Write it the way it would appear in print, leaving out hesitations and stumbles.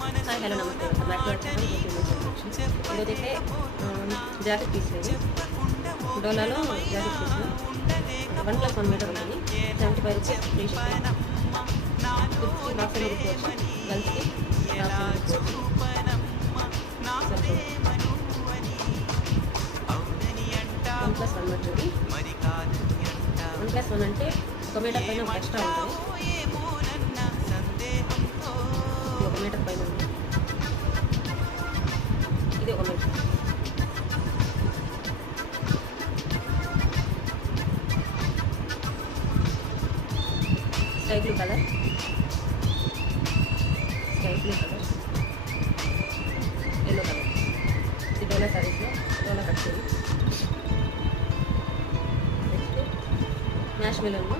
hi hello నమస్తే back to our channel ఈరోజైతే jacket తీసేది డోలాలో జాకెట్ తీసిన 1+1 మీటర్ ఉంటుంది 75 రూపీస్ ఫ్రీ షిప్పింగ్ బాక్స్ తీసుకోవచ్చు గర్ల్స్కి box one plus one meter 1+1 అంటే 1 మీటర్ పైన ఒక ఎక్స్ట్రా ఉంటుంది ఇది 1 మీటర్ పైన ఉంది ఇది 1 meter sky blue colour yellow colour ఇది డోలా సారీస్లో డోలా కట్ చేయాలి నెక్స్ట్ మ్యాష్ మెలూన్లో